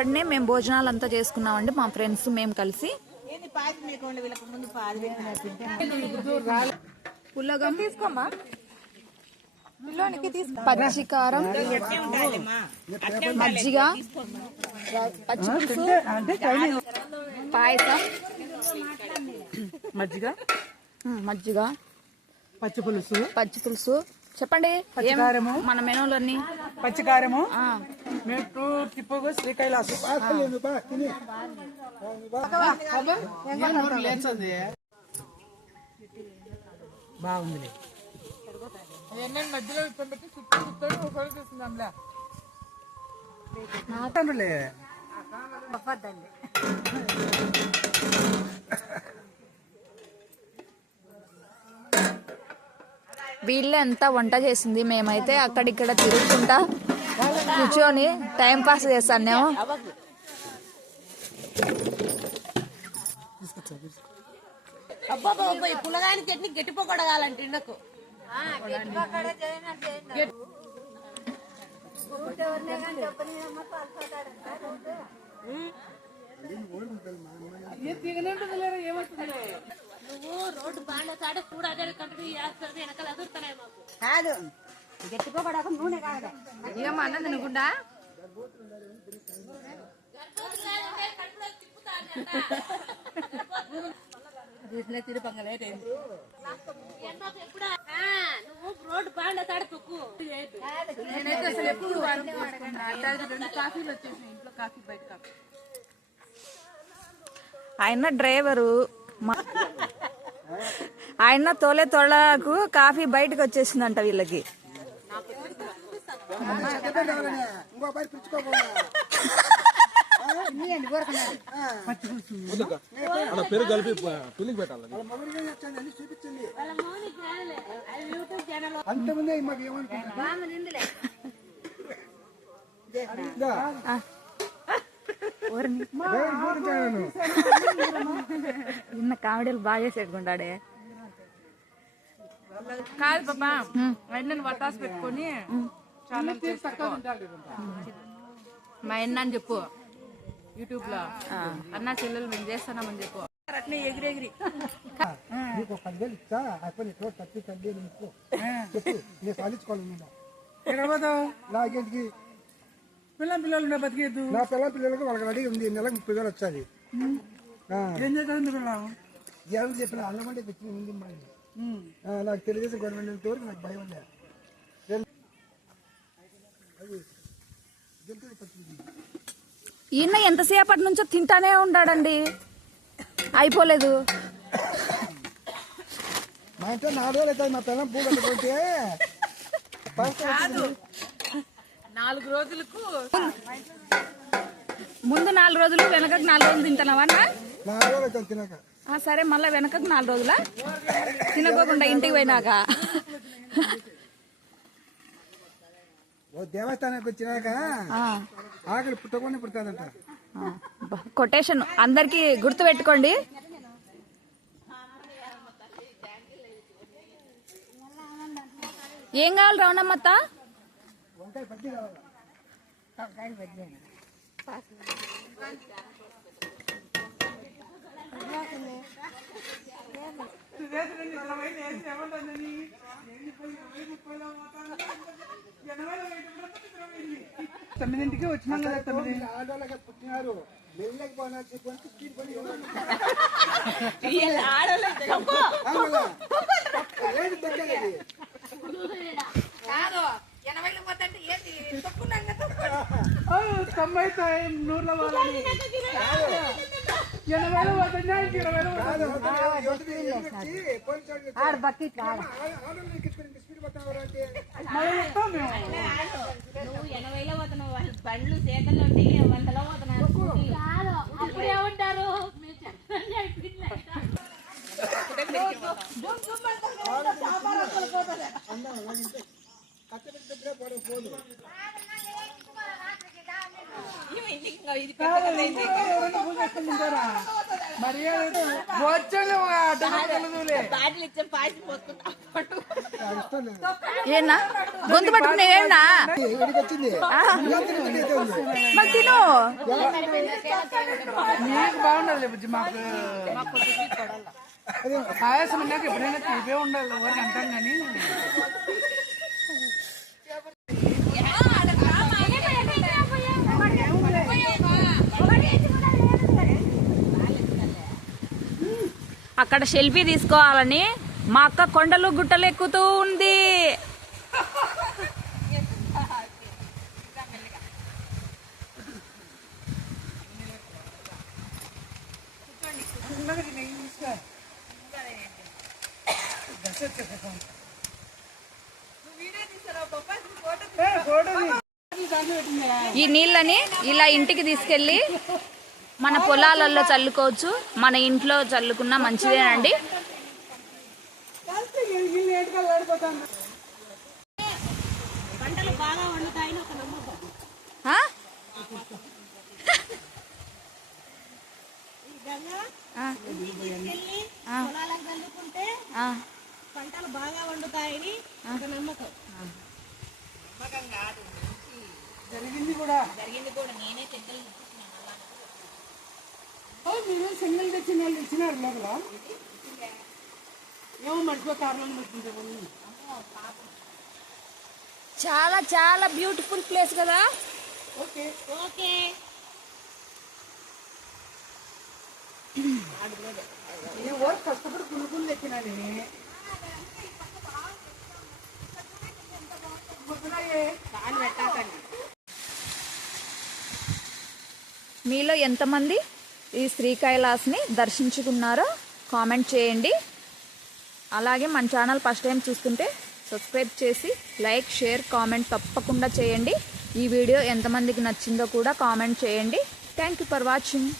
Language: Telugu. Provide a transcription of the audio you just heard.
ఇక్కడనే మేము భోజనాలు అంతా చేసుకున్నామండి, మా ఫ్రెండ్స్ మేము కలిసి. పుల్లగం తీసుకోమ్మా, పచ్చికారం, మజ్జిగ, పచ్చిపులుసు, పాయసం, మజ్జిగ, పచ్చిపులుసు. చెప్పండి మన మెనూలన్నీ. పచ్చికారము, తిప్పుగు, శ్రీకైలాసం. బాగుంది. మధ్యలో పెట్టి వీళ్ళే అంతా వంట చేసింది, మేమైతే అక్కడిక్కడ తిరుగుకుంటా కూర్చొని టైం పాస్ చేస్తాను. పుల్లగాని చట్నీ గట్టిపోకూడగాలంటే ఇండకు నువ్వు రోడ్డు బాగా చాడే చూడ వెనకాల ఎదురుతానే మాకు కాదు గట్టిపోకూడక నూనె కాదు ఏమో అన్నది తినకుండా నువ్వు రోడ్డు బాగా చాడే తొక్కు. నేనైతే అసలు ఎప్పుడు కాఫీలు వచ్చేసి ఇంట్లో కాఫీ బయట కాఫీ. ఆయన డ్రైవరు, ఆయన తోలకు కాఫీ బయటకు వచ్చేసిందంట వీళ్ళకి. పేరు కలిపి పిల్లికి పెట్టాలి. ఇన్న కామెడీలు బాగా చేసేట్టుకుంటాడే. కాదు పాపా, నేను వటాసు పెట్టుకొని మా అన్న అని చెప్పు, యూట్యూబ్ లో అన్న చెల్లెలు మేము చేస్తున్నామని చెప్పు. అట్నే ఎగిరెగిరి పిల్లలు బతికేద్దు. నా పిల్లలకు వాళ్ళకి రెడీ ఉంది, నెలకు 30,000 వచ్చాది. ఏం చేద్దాం ఎవరు చెప్పిన అల్లమంటే తెచ్చిన ఉంది. నాకు తెలుగుదేశం గవర్నమెంట్ వరకు నాకు భయం లేదు. ఈయన ఎంతసేపటి నుంచో తింటానే ఉంటాడండి, అయిపోలేదు. మా ఇంట్లో 4 రోజులు అవుతుంది. మా పిల్లలు పూలు కట్టుకుంటే 4 రోజులకు ముందు 4 రోజులు, వెనకకు 4 రోజులు తింటున్నావా? 4 రోజులు అవుతుంది తినక. సరే, మళ్ళీ వెనకకు 4 రోజులా తినకోకుండా ఇంటికి పోయినాక? దేవస్థానానికి వచ్చినాక ఆకలి పుట్టకుండా పుడుతుందంట. కొటేషన్ అందరికి గుర్తు పెట్టుకోండి. ఏం కావాలి రావణమ్మత్త? వంకాయ బజ్జీ కావాలి. తొమ్మిదింటికి వచ్చినాం కదా. 9 ఆడవాళ్ళకి పుట్టినారు, మెల్లకి పోయినా చెప్పి స్పీడ్ పని నూరులో వాళ్ళని 80 పోతుందా 20 నువ్వు 80లో పోతున్నావు, వాళ్ళ బండ్లు సేకల్లో ఉంటే 100లో పోతున్నావు. అప్పుడు ఏమంటారు? ఏనా గొంతు పట్టుకుని ఏమన్నా ఇక్కడికి వచ్చింది అయితే ఉంది. మరి తిను. నీకు బాగుండాలి బుజ్జి, మాకు పాయసం ఉన్నాక ఎప్పుడైనా తీపే ఉండాలి, ఎవరికి అంటాం కానీ. అక్కడ సెల్ఫీ తీసుకోవాలని మా అక్క కొండలు గుట్టలు ఎక్కుతూ ఉంది. ఈ నీళ్ళని ఇలా ఇంటికి తీసుకెళ్ళి మన పొలాలలో చల్లుకోవచ్చు, మన ఇంట్లో చల్లుకున్నా మంచిదేనండి. పంటలు బాగా వండుతాయని ఒక నమ్మకం. ఆ? ఈ గంగ ఆ. తీసుకెళ్ళి పొలాలకు చల్లుకుంటే ఆ. పంటలు బాగా వండుతాయని ఒక నమ్మకం. జరిగింది కూడా నేనే తెక్కలు మీరు సింగిల్ తెచ్చిన వాళ్ళు ఇచ్చినారు లోపల, ఏమో మర్చిపో కారణం పెట్టుకుంటే చాలా చాలా బ్యూటిఫుల్ ప్లేస్ కదా. ఓకే నేను ఓరు కష్టపడి పునుకులు తెచ్చినాను. మీలో ఎంతమంది ఈ శ్రీకైలాస్ని దర్శించుకున్నారో కామెంట్ చేయండి. అలాగే మన ఛానల్ ఫస్ట్ టైం చూస్తుంటే సబ్స్క్రైబ్ చేసి లైక్, షేర్, కామెంట్ తప్పకుండా చేయండి. ఈ వీడియో ఎంతమందికి నచ్చిందో కూడా కామెంట్ చేయండి. Thank you for watching.